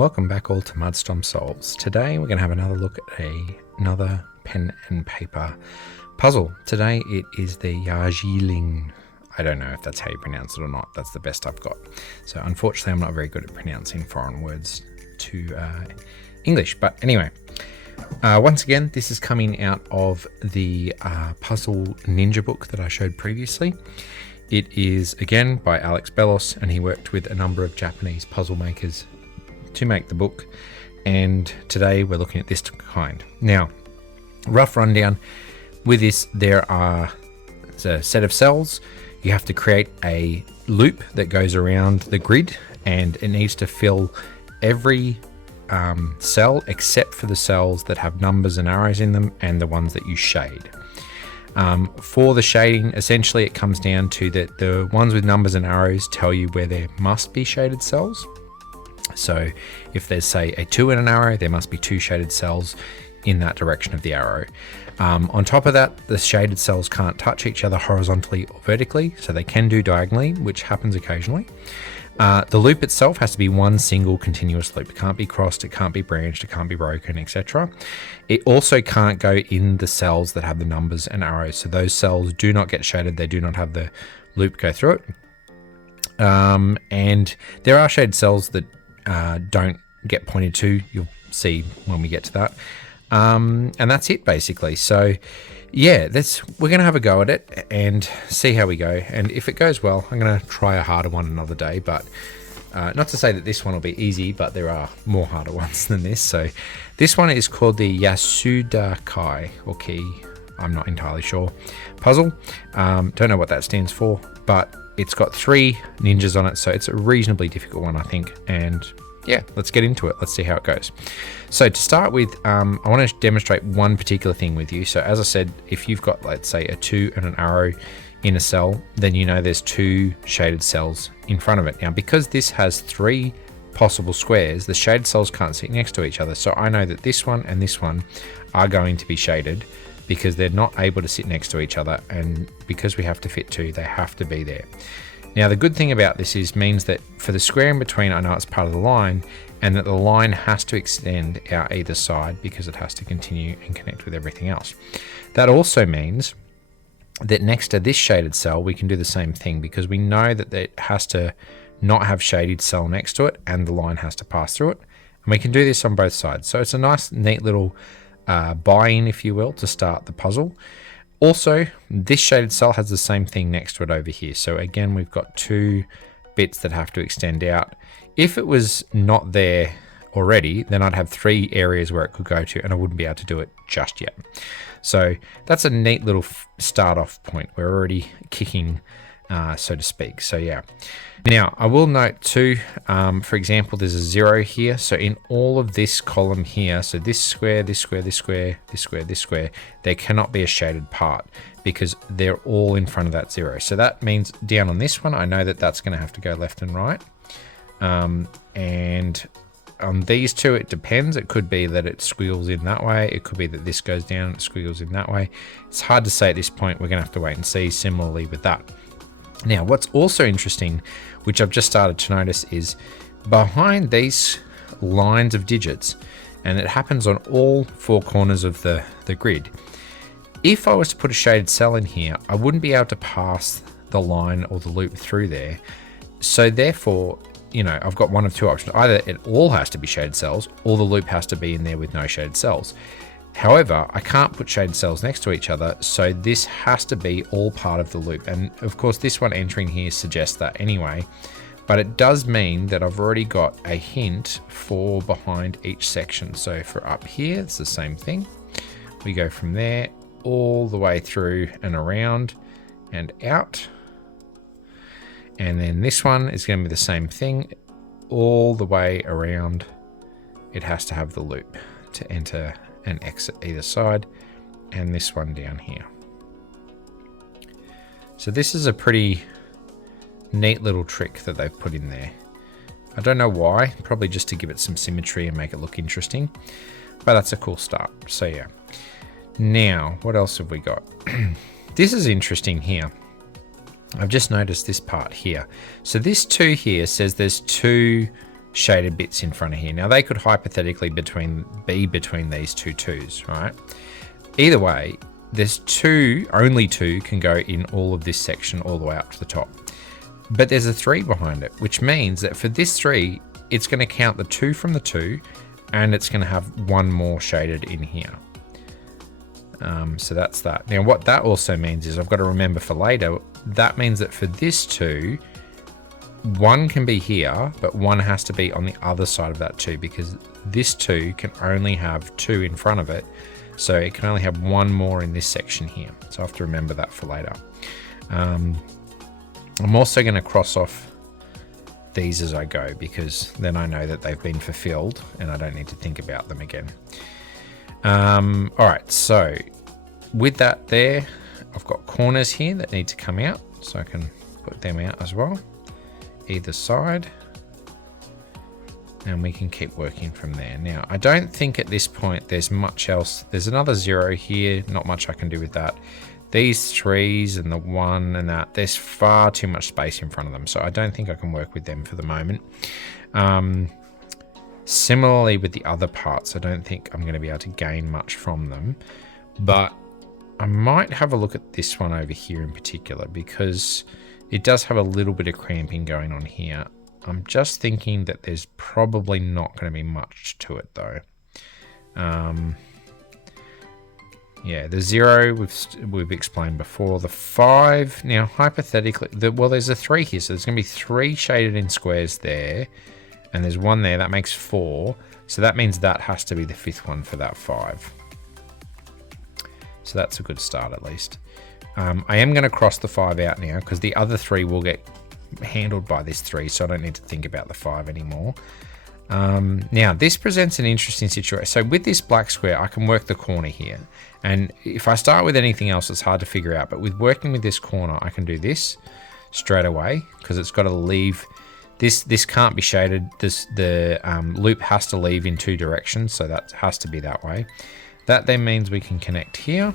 Welcome back all to Mudstorm Souls. Today we're going to have another look at another pen and paper puzzle. Today it is the Yajilin. I don't know if that's how you pronounce it or not. That's the best I've got. So unfortunately I'm not very good at pronouncing foreign words to English. But anyway, once again this is coming out of the Puzzle Ninja book that I showed previously. It is again by Alex Bellos, and he worked with a number of Japanese puzzle makers to make the book, and today we're looking at this kind. Now, rough rundown with this, there's a set of cells. You have to create a loop that goes around the grid, and it needs to fill every cell except for the cells that have numbers and arrows in them and the ones that you shade. For the shading, essentially it comes down to that the ones with numbers and arrows tell you where there must be shaded cells. So if there's, say, a 2 and an arrow, there must be 2 shaded cells in that direction of the arrow. On top of that, the shaded cells can't touch each other horizontally or vertically, so they can do diagonally, which happens occasionally. The loop itself has to be one single continuous loop. It can't be crossed, it can't be branched, it can't be broken, etc. It also can't go in the cells that have the numbers and arrows, so those cells do not get shaded, they do not have the loop go through it. And there are shaded cells that don't get pointed to. You'll see when we get to that. And that's it basically. So yeah, we're going to have a go at it and see how we go. And if it goes well, I'm going to try a harder one another day, but not to say that this one will be easy, but there are more harder ones than this. So this one is called the Yasuda Kai or Key. I'm not entirely sure. Puzzle. Don't know what that stands for, but it's got 3 ninjas on it, so it's a reasonably difficult one, I think. And yeah, let's get into it. Let's see how it goes. So to start with, I want to demonstrate one particular thing with you. So as I said, if you've got, let's say, a 2 and an arrow in a cell, then you know there's 2 shaded cells in front of it. Now, because this has 3 possible squares, the shaded cells can't sit next to each other. So I know that this one and this one are going to be shaded because they're not able to sit next to each other, and because we have to fit 2, they have to be there. Now the good thing about this means that for the square in between, I know it's part of the line, and that the line has to extend out either side because it has to continue and connect with everything else. That also means that next to this shaded cell, we can do the same thing because we know that it has to not have shaded cell next to it and the line has to pass through it. And we can do this on both sides. So it's a nice, neat little buy-in, if you will, to start the puzzle. Also, this shaded cell has the same thing next to it over here. So again, we've got 2 bits that have to extend out. If it was not there already, then I'd have 3 areas where it could go to, and I wouldn't be able to do it just yet. So that's a neat little start off point. We're already kicking, so to speak. So yeah. Now I will note too, for example, there's a 0 here. So in all of this column here, so this square, this square, this square, this square, this square, there cannot be a shaded part because they're all in front of that 0. So that means down on this one, I know that that's going to have to go left and right. And on these 2, it depends. It could be that it squiggles in that way. It could be that this goes down, it squiggles in that way. It's hard to say at this point. We're going to have to wait and see. Similarly with that. Now, what's also interesting, which I've just started to notice, is behind these lines of digits, and it happens on all 4 corners of the grid. If I was to put a shaded cell in here, I wouldn't be able to pass the line or the loop through there. So therefore, you know, I've got one of 2 options. Either it all has to be shaded cells, or the loop has to be in there with no shaded cells. However, I can't put shaded cells next to each other, so this has to be all part of the loop. And of course, this one entering here suggests that anyway, but it does mean that I've already got a hint for behind each section. So for up here, it's the same thing. We go from there all the way through and around and out. And then this one is going to be the same thing all the way around. It has to have the loop to enter and exit either side, and this one down here. So this is a pretty neat little trick that they've put in there. I don't know why, probably just to give it some symmetry and make it look interesting, but that's a cool start. So yeah. Now, what else have we got? This is interesting here. I've just noticed this part here. So this 2 here says there's 2 shaded bits in front of here. Now they could hypothetically be between these two 2s, right? Either way, there's only two can go in all of this section all the way up to the top. But there's a 3 behind it, which means that for this 3, it's going to count the 2 from the 2, and it's going to have one more shaded in here. So that's that. Now what that also means is I've got to remember for later, that means that for this 2, 1 can be here, but 1 has to be on the other side of that 2, because this 2 can only have 2 in front of it. So it can only have 1 more in this section here. So I have to remember that for later. I'm also going to cross off these as I go, because then I know that they've been fulfilled and I don't need to think about them again. All right, so with that there, I've got corners here that need to come out, so I can put them out as well, either side, and we can keep working from there. Now, I don't think at this point there's much else. There's another 0 here, not much I can do with that. These 3s and the 1 and that, there's far too much space in front of them, so I don't think I can work with them for the moment. Similarly with the other parts, I don't think I'm going to be able to gain much from them, but I might have a look at this one over here in particular, because it does have a little bit of cramping going on here. I'm just thinking that there's probably not going to be much to it though. Yeah, the 0 we've explained before. The 5, now hypothetically, there's a 3 here, so there's going to be 3 shaded in squares there, and there's 1 there. That makes 4, so that means that has to be the 5th one for that 5. So that's a good start at least. I am going to cross the 5 out now, because the other 3 will get handled by this 3, so I don't need to think about the 5 anymore. Now this presents an interesting situation. So with this black square, I can work the corner here, and if I start with anything else, it's hard to figure out, but with working with this corner, I can do this straight away, because it's got to leave this can't be shaded. The loop has to leave in 2 directions, so that has to be that way. That then means we can connect here,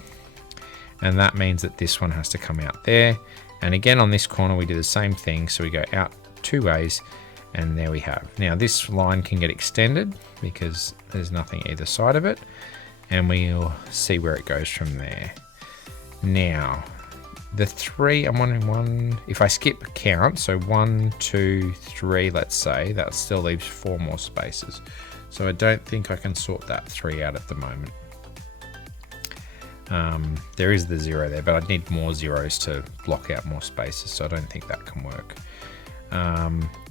and that means that this one has to come out there. And again, on this corner, we do the same thing. So we go out 2 ways, and there we have. Now this line can get extended because there's nothing either side of it, and we'll see where it goes from there. Now, the 3, I'm wondering if I skip count, so 1, 2, 3, let's say, that still leaves 4 more spaces. So I don't think I can sort that 3 out at the moment. There is the 0 there, but I'd need more 0s to block out more spaces, so I don't think that can work.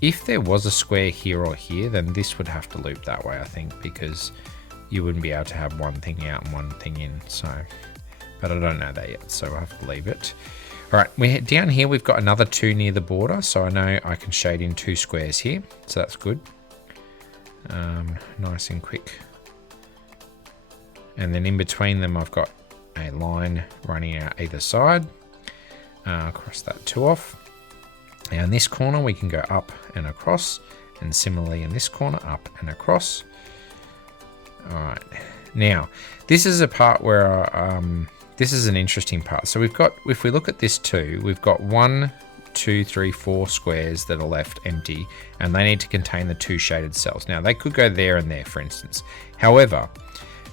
If there was a square here or here, then this would have to loop that way, I think, because you wouldn't be able to have one thing out and one thing in. So, but I don't know that yet, so I'll have to leave it. All right, down here we've got another 2 near the border, so I know I can shade in 2 squares here, so that's good. Nice and quick. And then in between them, I've got a line running out either side. Cross that 2 off. Now in this corner, we can go up and across, and similarly in this corner, up and across. All right. Now, this is a part where this is an interesting part. So we've got, if we look at this 2, we've got 1, 2, 3, 4 squares that are left empty, and they need to contain the 2 shaded cells. Now they could go there and there, for instance. However,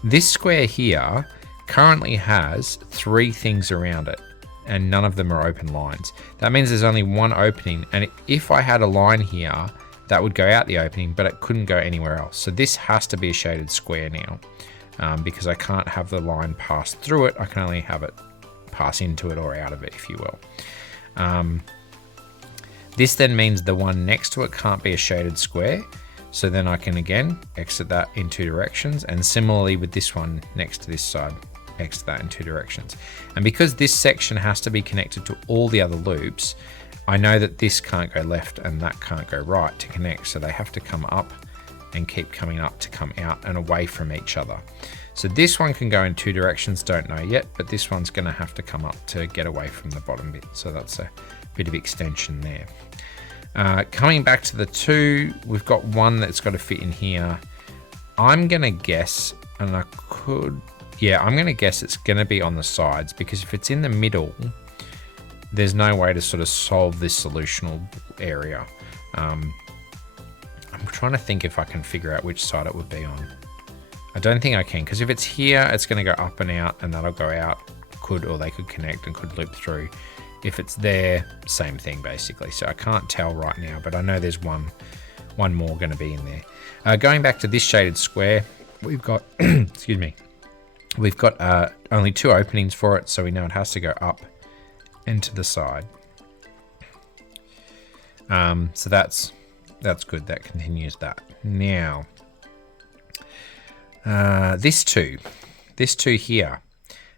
this square here currently has 3 things around it, and none of them are open lines. That means there's only 1 opening, and if I had a line here, that would go out the opening, but it couldn't go anywhere else. So this has to be a shaded square now, because I can't have the line pass through it. I can only have it pass into it or out of it, if you will. This then means the one next to it can't be a shaded square. So then I can again exit that in 2 directions, and similarly with this one next to this side, exit that in 2 directions. And because this section has to be connected to all the other loops, I know that this can't go left and that can't go right to connect, so they have to come up and keep coming up to come out and away from each other. So this one can go in 2 directions, don't know yet, but this one's going to have to come up to get away from the bottom bit. So that's a bit of extension there. Coming back to the 2, we've got 1 that's got to fit in here. I'm going to guess, and I could, yeah, I'm going to guess it's going to be on the sides, because if it's in the middle, there's no way to sort of solve this solutional area. I'm I'm trying to think if I can figure out which side it would be on. I don't think I can, because if it's here, it's going to go up and out, and that'll go out. Or they could connect and could loop through. If it's there, same thing basically. So I can't tell right now, but I know there's one more going to be in there. Going back to this shaded square, we've got, excuse me, we've got only 2 openings for it, so we know it has to go up and to the side. So that's good. That continues that. Now, this two here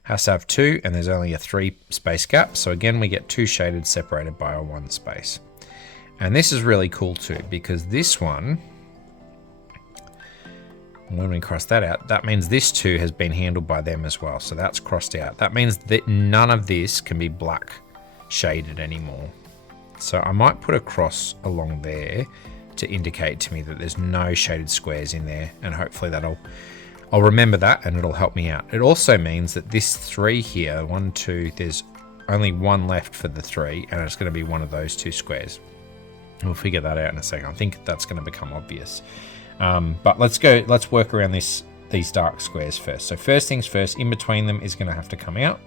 has to have 2, and there's only a 3 space gap. So again, we get 2 shaded separated by a 1 space. And this is really cool too, because this one, when we cross that out, that means this 2 has been handled by them as well. So that's crossed out. That means that none of this can be black shaded anymore. So I might put a cross along there to indicate to me that there's no shaded squares in there, and hopefully I'll remember that and it'll help me out. It also means that this 3 here, 1, 2, there's only 1 left for the 3, and it's going to be one of those 2 squares. We'll figure that out in a second. I think that's going to become obvious. But let's work around these dark squares first. So first things first, in between them is going to have to come out.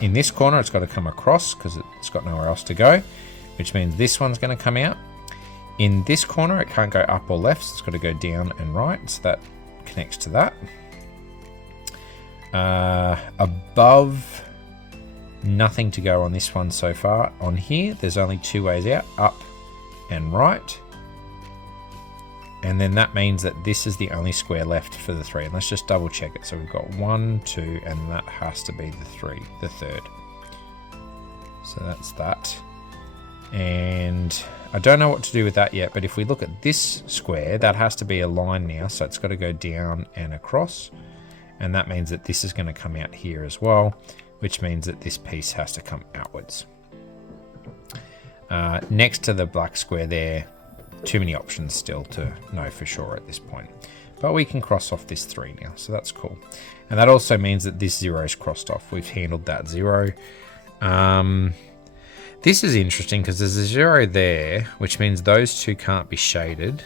In this corner, it's got to come across because it's got nowhere else to go, which means this one's going to come out. In this corner, it can't go up or left, so it's got to go down and right, so that connects to that. Above, nothing to go on this one so far. On here, there's only 2 ways out, up and right. And then that means that this is the only square left for the 3. And let's just double check it. So we've got 1, 2, and that has to be the third. So that's that. And I don't know what to do with that yet, but if we look at this square, that has to be a line now, so it's got to go down and across, and that means that this is going to come out here as well, which means that this piece has to come outwards. Next to the black square there, too many options still to know for sure at this point, but we can cross off this 3 now, so that's cool. And that also means that this 0 is crossed off. We've handled that 0. This is interesting because there's a 0 there, which means those 2 can't be shaded.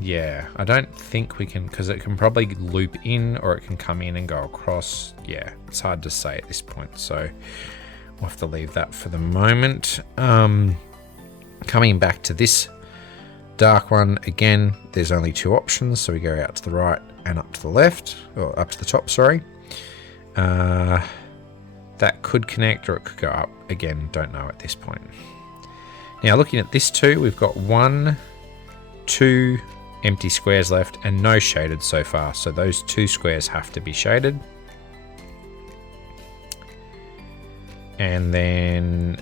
Yeah, I don't think we can, because it can probably loop in or it can come in and go across. Yeah, it's hard to say at this point, so we'll have to leave that for the moment. Coming back to this dark one, again, there's only 2 options, so we go out to the right and up to the left, or up to the top, sorry. That could connect or it could go up. Again, don't know at this point. Now looking at this 2, we've got 1, 2 empty squares left and no shaded so far. So those 2 squares have to be shaded. And then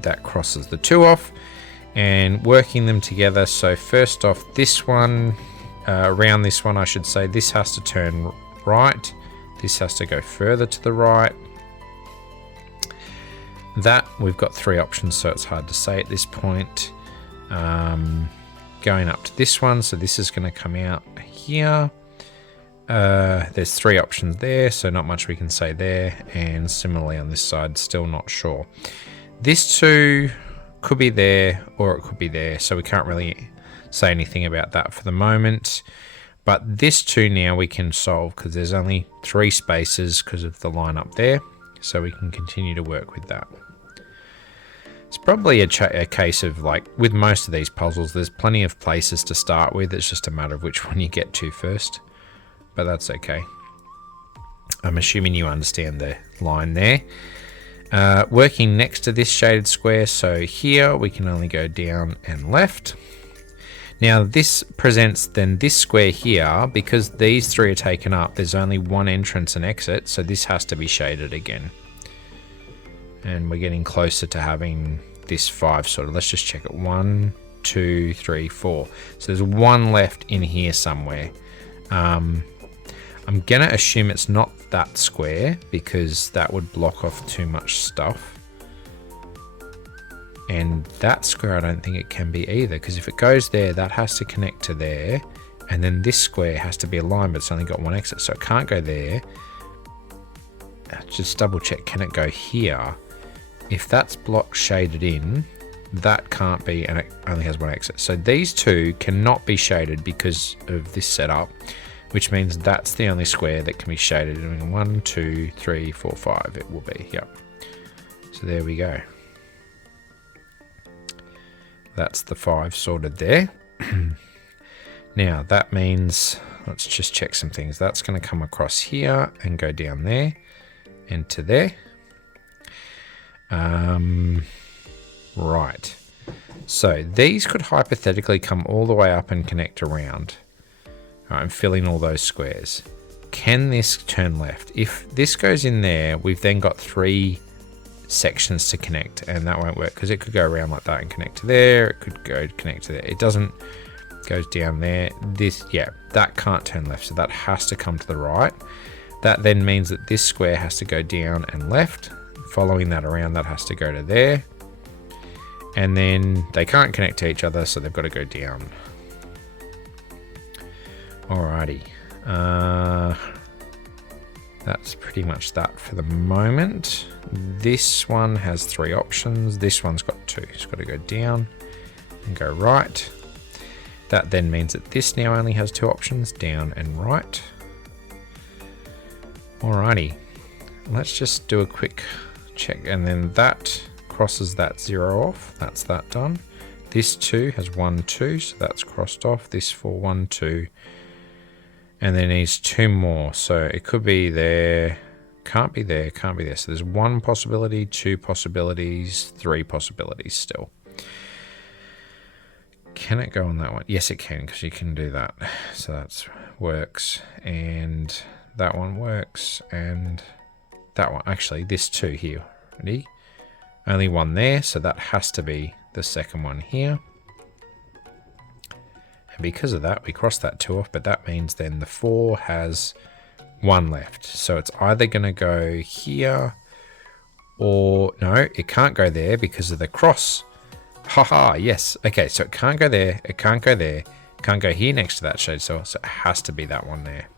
that crosses the 2 off, and working them together. So first off, this one, around this one I should say, this has to turn right. This has to go further to the right. That, we've got 3 options, so it's hard to say at this point. Going up to this one, so this is going to come out here. There's 3 options there, so not much we can say there. And similarly on this side, still not sure. This 2 could be there or it could be there, so we can't really say anything about that for the moment. But this 2 now we can solve because there's only 3 spaces because of the line up there. So we can continue to work with that. It's probably a case of, like, with most of these puzzles, there's plenty of places to start with. It's just a matter of which one you get to first. But that's okay. I'm assuming you understand the line there. Working next to this shaded square, so here we can only go down and left. Now this presents then this square here, because these 3 are taken up, there's only 1 entrance and exit, so this has to be shaded again. And we're getting closer to having this 5 sort of. Let's just check it. 1, 2, 3, 4. So there's 1 left in here somewhere. I'm gonna assume it's not that square because that would block off too much stuff. And that square, I don't think it can be either, because if it goes there, that has to connect to there, and then this square has to be aligned, but it's only got 1 exit, so it can't go there. Just double check, can it go here? if that's block shaded in, that can't be, and it only has one exit. So these two cannot be shaded because of this setup, which means that's the only square that can be shaded. I mean, 1, 2, 3, 4, 5 it will be, yep. So there we go. That's the 5 sorted there. Now that means, let's just check some things. That's going to come across here and go down there and to there. Right. So these could hypothetically come all the way up and connect around. All right, I'm filling all those squares. Can this turn left? If this goes in there, we've then got 3 sections to connect, and that won't work because it could go around like that and connect to there. It could go connect to there. It doesn't. Goes down there. This, yeah, that can't turn left, so that has to come to the right. That then means that this square has to go down and left. Following that around, that has to go to there. And then they can't connect to each other, so they've got to go down. Alrighty. That's pretty much that for the moment. This one has 3 options. This one's got 2. It's got to go down and go right. That then means that this now only has 2 options, down and right. Alrighty, let's just do a quick check, and then that crosses that 0 off. That's that done. This 2 has 1, 2, so that's crossed off. This 4, 1, 2, and then needs 2 more. So it could be there, can't be there, can't be there. So there's 1 possibility, 2 possibilities, 3 possibilities still. Can it go on that one? Yes, it can, because you can do that. So that works, and that one works, and that one. Actually, this 2 here. Ready? Only 1 there, so that has to be the second one here. And because of that, we cross that 2 off, but that means then the 4 has 1 left. So it's either going to go here, or no, it can't go there because of the cross. Haha, yes. Okay, so it can't go there, it can't go there, it can't go here next to that shade cell, so it has to be that one there.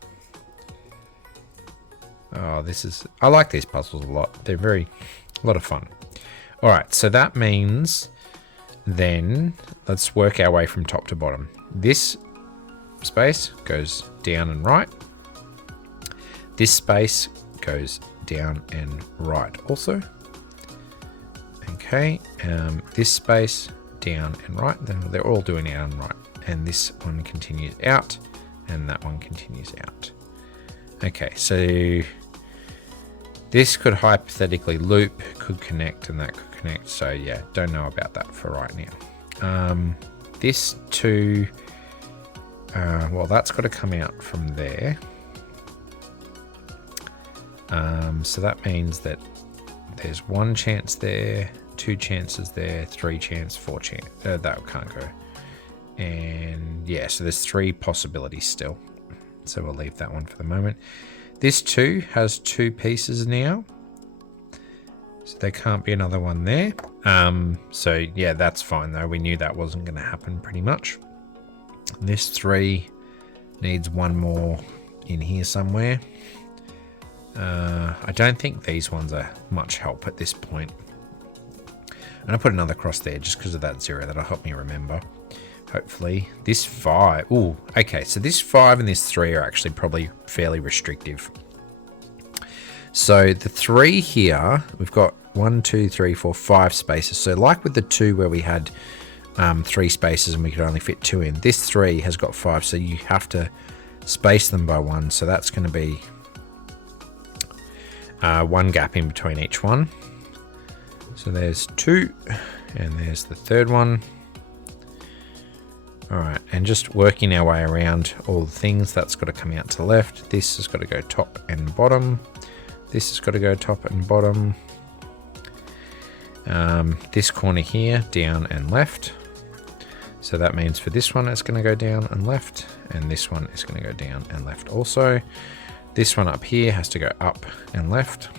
Oh, I like these puzzles a lot. They're a lot of fun. All right, so that means then let's work our way from top to bottom. This space goes down and right. This space goes down and right also. Okay, this space down and right, then they're all doing down and right, and this one continues out and that one continues out. Okay, so this could hypothetically loop, could connect, and that could connect. So yeah, don't know about that for right now. This 2, well, that's got to come out from there. So that means that there's 1 chance there, 2 chances there, 3 chance, 4 chance. That can't go. And yeah, so there's 3 possibilities still. So we'll leave that one for the moment. This 2 has 2 pieces now. So there can't be another one there. So yeah, that's fine though. We knew that wasn't going to happen pretty much. This 3 needs 1 more in here somewhere. I don't think these ones are much help at this point. And I put another cross there just because of that 0. That'll help me remember. Hopefully. This 5. Ooh, okay. So this 5 and this 3 are actually probably fairly restrictive. So the 3 here, we've got 1, 2, 3, 4, 5 spaces. So like with the 2 where we had 3 spaces and we could only fit 2 in, this 3 has got 5. So you have to space them by 1. So that's going to be 1 gap in between each one. So there's 2 and there's the 3rd one. All right, and just working our way around all the things, that's got to come out to the left. This has got to go top and bottom. This has got to go top and bottom. This corner here, down and left. So that means for this one, it's going to go down and left. And this one is going to go down and left also. This one up here has to go up and left.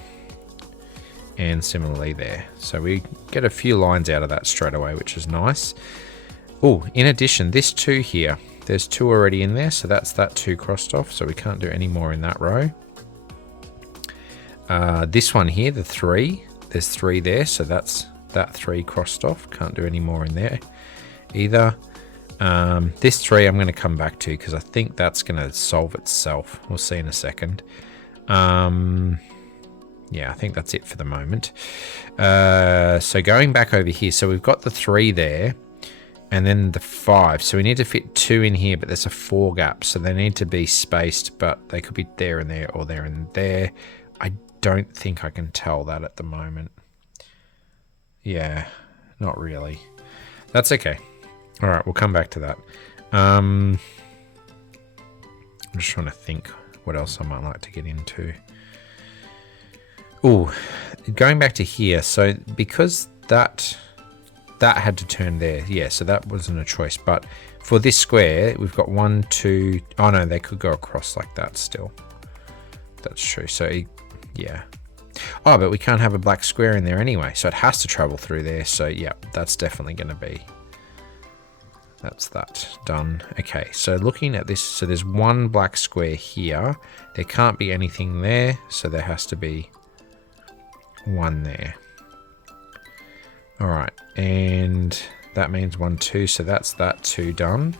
And similarly there. So we get a few lines out of that straight away, which is nice. Oh, in addition, this 2 here, there's 2 already in there. So that's that 2 crossed off. So we can't do any more in that row. This one here, the 3, there's 3 there, so that's that 3 crossed off. Can't do any more in there either. This 3 I'm going to come back to because I think that's going to solve itself. We'll see in a second. Yeah, I think that's it for the moment. So going back over here, so we've got the 3 there, and then the 5. So we need to fit 2 in here, but there's a 4 gap, so they need to be spaced, but they could be there and there, or there and there. I don't think I can tell that at the moment. Yeah, not really. That's okay. All right, we'll come back to that. I'm just trying to think what else I might like to get into. Oh, going back to here. So because that had to turn there. Yeah, so that wasn't a choice. But for this square, we've got 1, 2. Oh, no, they could go across like that still. That's true. So, yeah. Oh, but we can't have a black square in there anyway. So it has to travel through there. So, yeah, that's definitely going to be... That's that done. Okay, so looking at this, so there's 1 black square here. There can't be anything there, so there has to be 1 there. All right, and that means 1, 2, so that's that 2 done.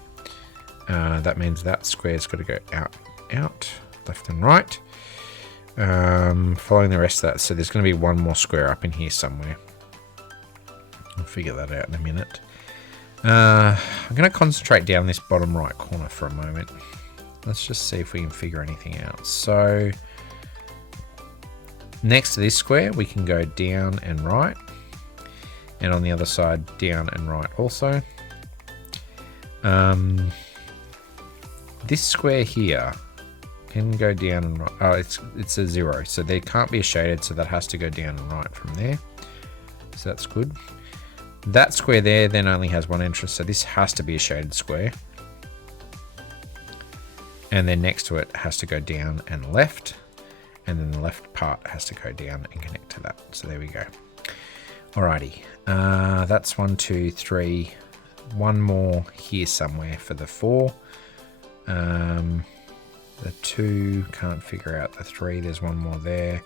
That means that square's got to go out, left and right. Following the rest of that, so there's going to be 1 more square up in here somewhere. I'll figure that out in a minute. I'm going to concentrate down this bottom right corner for a moment. Let's just see if we can figure anything out. So next to this square, we can go down and right. And on the other side, down and right also. This square here can go down and right. Oh, it's a 0. So there can't be a shaded, so that has to go down and right from there. So that's good. That square there then only has 1 entrance, so this has to be a shaded square. And then next to it has to go down and left. And then the left part has to go down and connect to that. So there we go. Alrighty. That's 1, 2, 3. 1 more here somewhere for the 4. The 2, can't figure out the 3. There's 1 more there.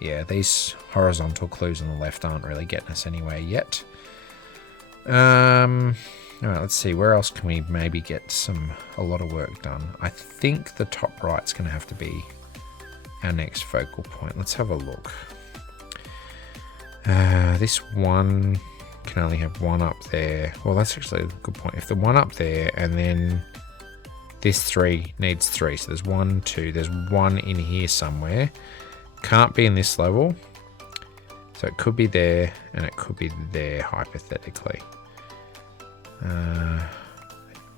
Yeah, these horizontal clues on the left aren't really getting us anywhere yet. Alright, let's see. Where else can we maybe get a lot of work done? I think the top right's going to have to be our next focal point. Let's have a look. This 1 can only have 1 up there. Well, that's actually a good point. If the 1 up there and then this 3 needs 3. So there's 1, 2. There's 1 in here somewhere. Can't be in this level. So it could be there and it could be there hypothetically. I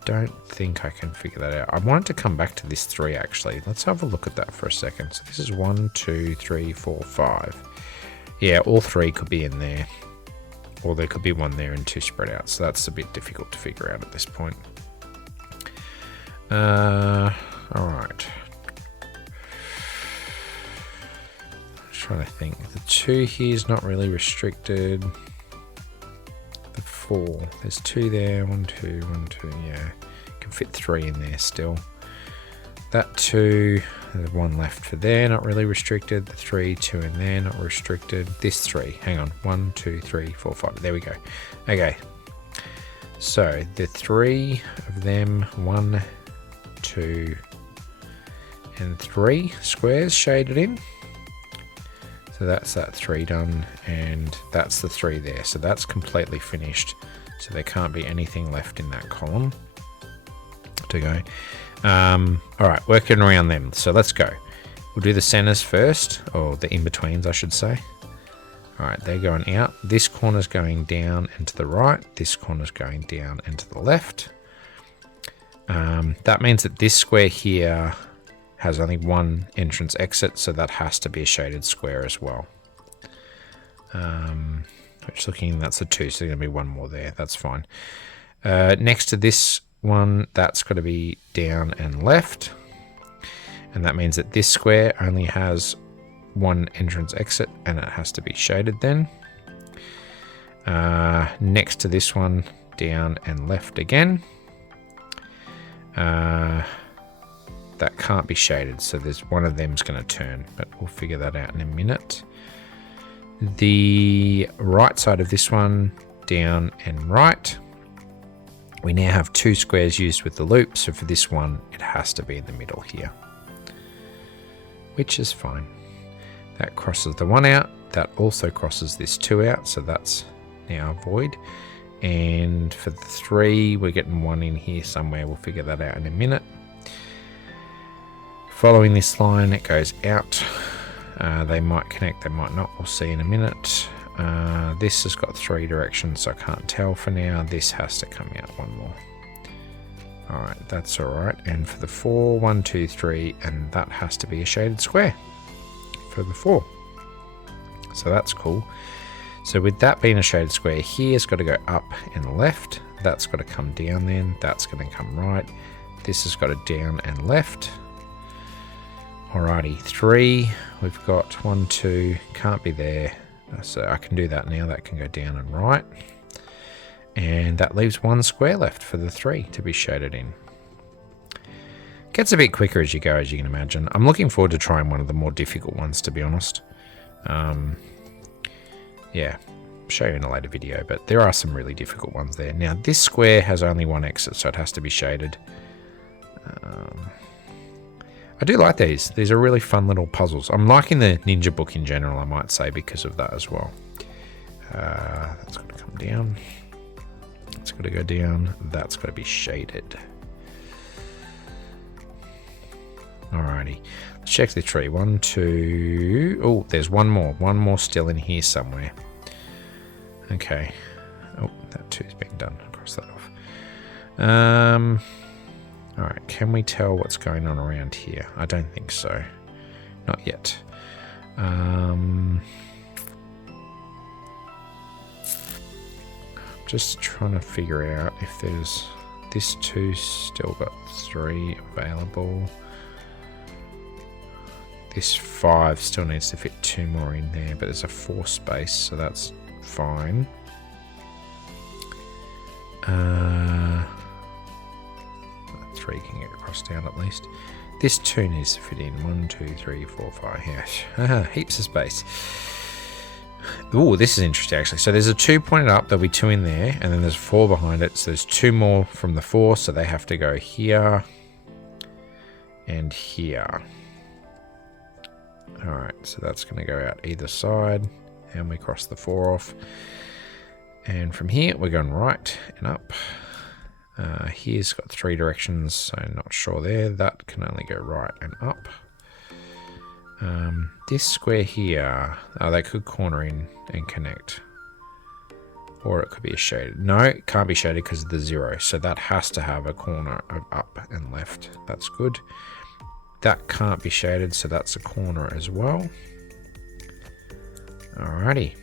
don't think I can figure that out. I wanted to come back to this 3 actually. Let's have a look at that for a second. So this is 1, 2, 3, 4, 5. Yeah, all 3 could be in there. Or there could be 1 there and 2 spread out. So that's a bit difficult to figure out at this point. Alright. Trying to think. The 2 here is not really restricted. The 4. There's 2 there. 1, 2, 1, 2. Yeah. Can fit 3 in there still. That 2. There's 1 left for there. Not really restricted. The 3, 2 in there. Not restricted. This 3. Hang on. 1, 2, 3, 4, 5. There we go. Okay. So the 3 of them. 1, 2, and 3 squares shaded in. So that's that 3 done, and that's the 3 there. So that's completely finished. So there can't be anything left in that column to go. All right, working around them. So let's go. We'll do the centers first, or the in-betweens, I should say. All right, they're going out. This corner's going down and to the right. This corner's going down and to the left. That means that this square here has only 1 entrance exit, so that has to be a shaded square as well. Which looking, that's a 2, so there's going to be 1 more there. That's fine. Next to this one, that's got to be down and left. And that means that this square only has 1 entrance exit, and it has to be shaded then. Next to this one, down and left again. That can't be shaded, so there's one of them's going to turn, but we'll figure that out in a minute. The right side of this one, down and right. We now have 2 squares used with the loop, so for this one, it has to be in the middle here, which is fine. That crosses the 1 out. That also crosses this 2 out, so that's now void. And for the 3, we're getting 1 in here somewhere. We'll figure that out in a minute. Following this line, it goes out. They might connect, they might not. We'll see in a minute. This has got 3 directions, so I can't tell for now. This has to come out 1 more. Alright, that's alright. And for the 4, 1, 2, 3, and that has to be a shaded square for the 4. So that's cool. So with that being a shaded square, here's got to go up and left. That's got to come down then. That's going to come right. This has got to down and left. Alrighty, 3. We've got 1, 2. Can't be there. So I can do that now. That can go down and right. And that leaves 1 square left for the 3 to be shaded in. Gets a bit quicker as you go, as you can imagine. I'm looking forward to trying one of the more difficult ones, to be honest. Yeah, I'll show you in a later video, but there are some really difficult ones there. Now, this square has only 1 exit, so it has to be shaded. I do like these. These are really fun little puzzles. I'm liking the Ninja book in general, I might say, because of that as well. That's got to come down. That's got to go down. That's got to be shaded. Alrighty. Let's check the tree. 1, 2... Oh, there's 1 more. 1 more still in here somewhere. Okay. Oh, that 2's been done. I'll cross that off. Alright, can we tell what's going on around here? I don't think so. Not yet. Just trying to figure out if there's... This 2's still got 3 available. This 5 still needs to fit 2 more in there, but there's a 4 space, so that's fine. 3 can get across down at least. This 2 needs to fit in. 1, 2, 3, 4, 5. Yeah, heaps of space. Oh, this is interesting actually. So there's a 2 pointed up. There'll be 2 in there, and then there's 4 behind it. So there's 2 more from the 4, so they have to go here and here. All right, so that's going to go out either side, and we cross the 4 off. And from here, we're going right and up. Here's got 3 directions, so not sure there. That can only go right and up. This square here, they could corner in and connect. Or it could be a shaded. No, it can't be shaded because of the 0. So that has to have a corner of up and left. That's good. That can't be shaded, so that's a corner as well. Alrighty.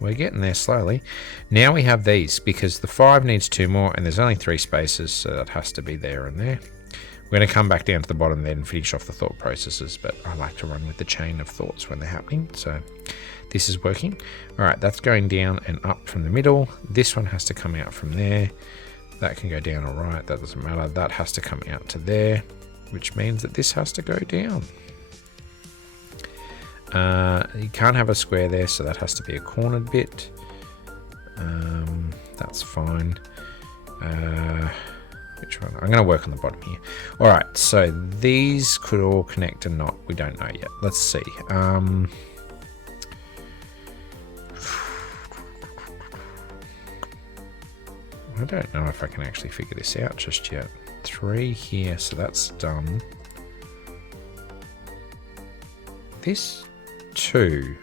We're getting there slowly. Now we have these, because the 5 needs 2 more, and there's only 3 spaces, so that has to be there and there. We're going to come back down to the bottom then and finish off the thought processes, but I like to run with the chain of thoughts when they're happening, so this is working. Alright, that's going down and up from the middle. This one has to come out from there. That can go down or right, that doesn't matter. That has to come out to there, which means that this has to go down. You can't have a square there, so that has to be a cornered bit. That's fine. Which one? I'm going to work on the bottom here. Alright, so these could all connect and not. We don't know yet. Let's see. I don't know if I can actually figure this out just yet. 3 here, so that's done. This 2.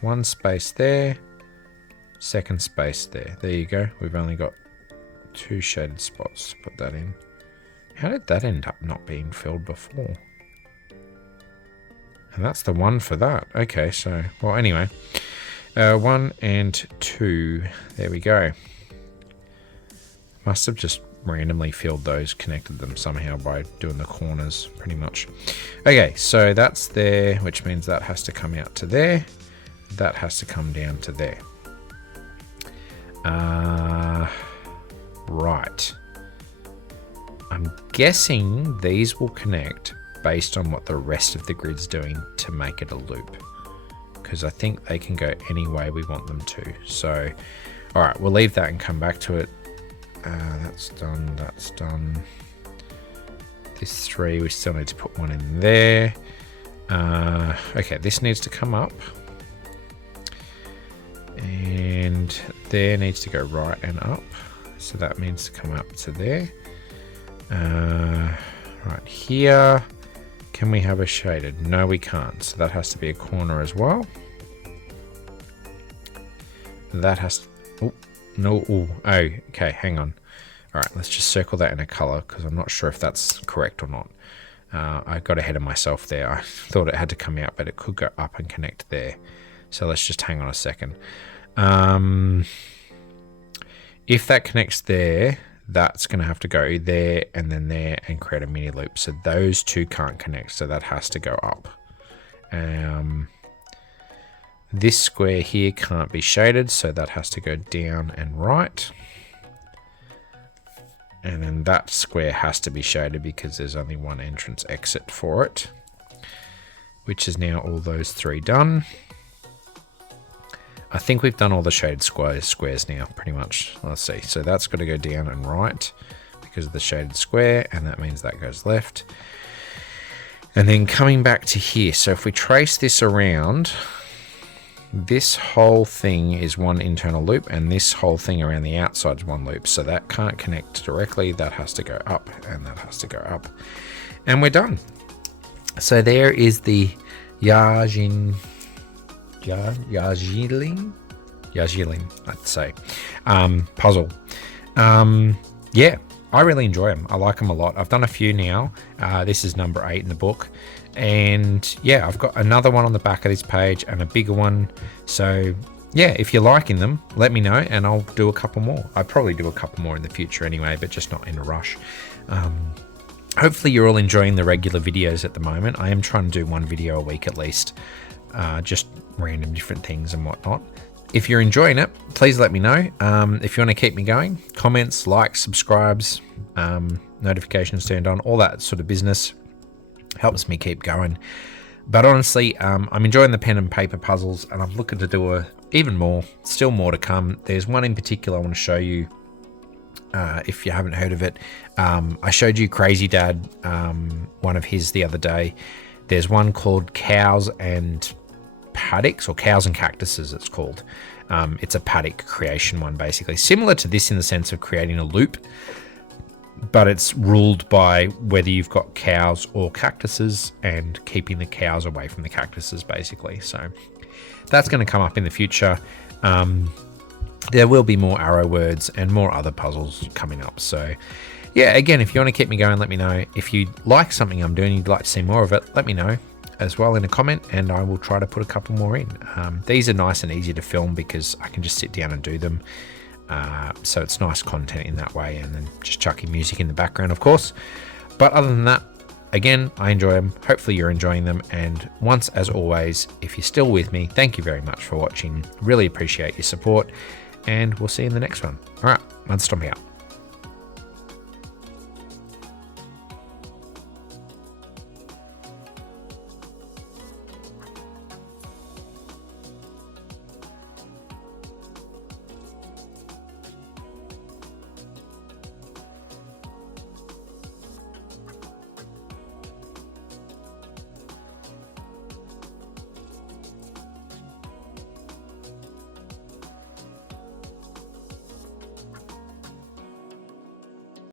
1 space there. 2nd space there. There you go. We've only got 2 shaded spots to put that in. How did that end up not being filled before? And that's the 1 for that. Okay, so, well, anyway. 1 and 2. There we go. Must have just randomly filled those, connected them somehow by doing the corners, pretty much. Okay, so that's there, which means that has to come out to there. That has to come down to there. Right. I'm guessing these will connect based on what the rest of the grid's doing to make it a loop. because I think they can go any way we want them to. So, all right, we'll leave that and come back to it. That's done, that's done. This 3, we still need to put one in there. Okay, this needs to come up. And there needs to go right and up. So that means to come up to there. Right here. Can we have a shaded? No, we can't. So that has to be a corner as well. That has to... Oh, no. Oh, okay, hang on. All right, let's just circle that in a color because I'm not sure if that's correct or not. I got ahead of myself there. I thought it had to come out, but it could go up and connect there. So let's just hang on a second. If that connects there, that's going to have to go there and then there and create a mini loop. So those two can't connect, so that has to go up. This square here can't be shaded, so that has to go down and right. And then that square has to be shaded because there's only one entrance exit for it, which is now all those 3 done. I think we've done all the shaded squares now, pretty much. Let's see. So that's got to go down and right because of the shaded square, and that means that goes left. And then coming back to here. So if we trace this around, this whole thing is one internal loop, and this whole thing around the outside is one loop. So that can't connect directly. That has to go up, and that has to go up. And we're done. So there is the Yajilin, I'd say, puzzle. Yeah, I really enjoy them. I like them a lot. I've done a few now. This is number 8 in the book. And yeah, I've got another one on the back of this page and a bigger one. So yeah, if you're liking them, let me know and I'll do a couple more. I'll probably do a couple more in the future anyway, but just not in a rush. Hopefully you're all enjoying the regular videos at the moment. I am trying to do 1 video a week at least, just random different things and whatnot. If you're enjoying it, please let me know. If you want to keep me going, comments, likes, subscribes, notifications turned on, all that sort of business helps me keep going. But honestly, I'm enjoying the pen and paper puzzles, and I'm looking to do even more, still more to come. There's one in particular I want to show you. If you haven't heard of it, I showed you Crazy Dad, one of his the other day. There's one called Cows and Paddocks, or Cows and Cactuses it's called. It's a paddock creation one, basically similar to this in the sense of creating a loop, but it's ruled by whether you've got cows or cactuses and keeping the cows away from the cactuses, basically. So that's going to come up in the future. There will be more arrow words and more other puzzles coming up. So yeah, again, if you want to keep me going, let me know. If you like something I'm doing, you'd like to see more of it, let me know as well in a comment, and I will try to put a couple more in. These are nice and easy to film because I can just sit down and do them. So it's nice content in that way, and then just chucking music in the background, of course. But other than that, again, I enjoy them. Hopefully you're enjoying them. And once, as always, if you're still with me, thank you very much for watching. Really appreciate your support, and we'll see you in the next one. All right, Mud Stomp out.